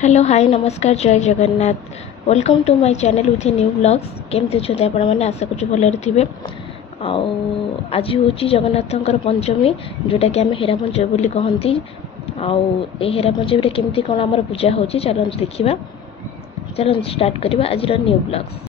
Hello hi नमस्कार जय Jagannath welcome to my channel with new blogs केमती अच्छे आपण मैंने आशा करूँ भलि थे। आज हूँ जगन्नाथंकर पंचमी जोटा कि आम हेरा पंचमी बोली कहती। आउ हेरा पंचमी केमती कौन आम पूजा हो चलते देखा चलते स्टार्ट करवा आज न्यू ब्लॉग्स।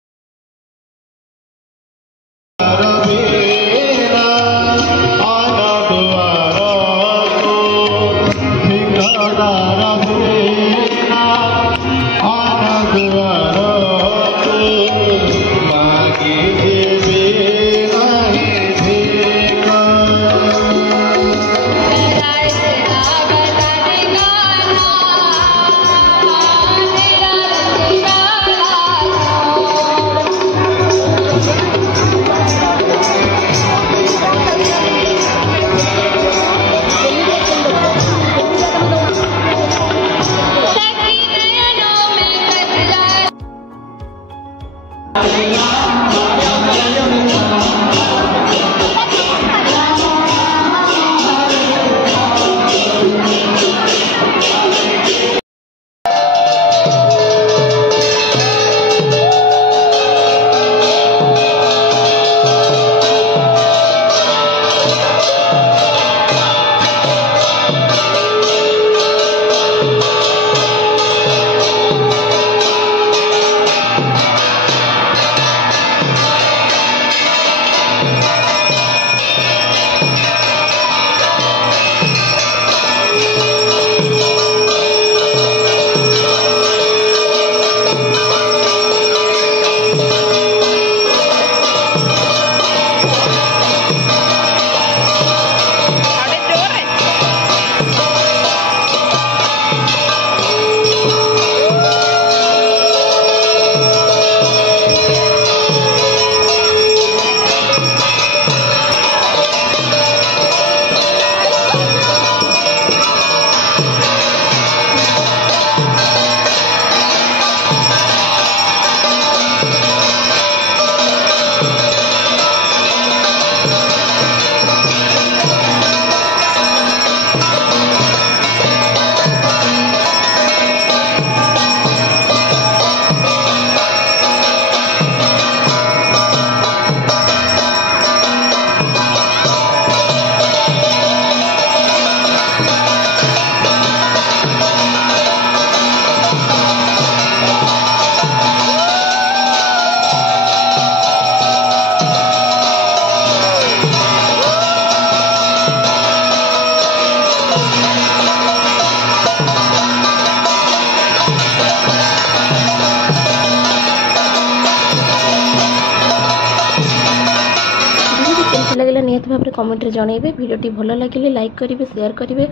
लगे निहत भाव में कमेंट जनइबे भिडियोटी भल लगे लाइक करेंगे शेयर करेंगे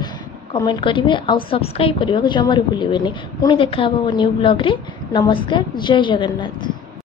कमेंट करेंगे आउ सब्सक्राइब करने को जमार भूलें। पुणी देखा न्यू ब्लॉग रे। नमस्कार जय जगन्नाथ।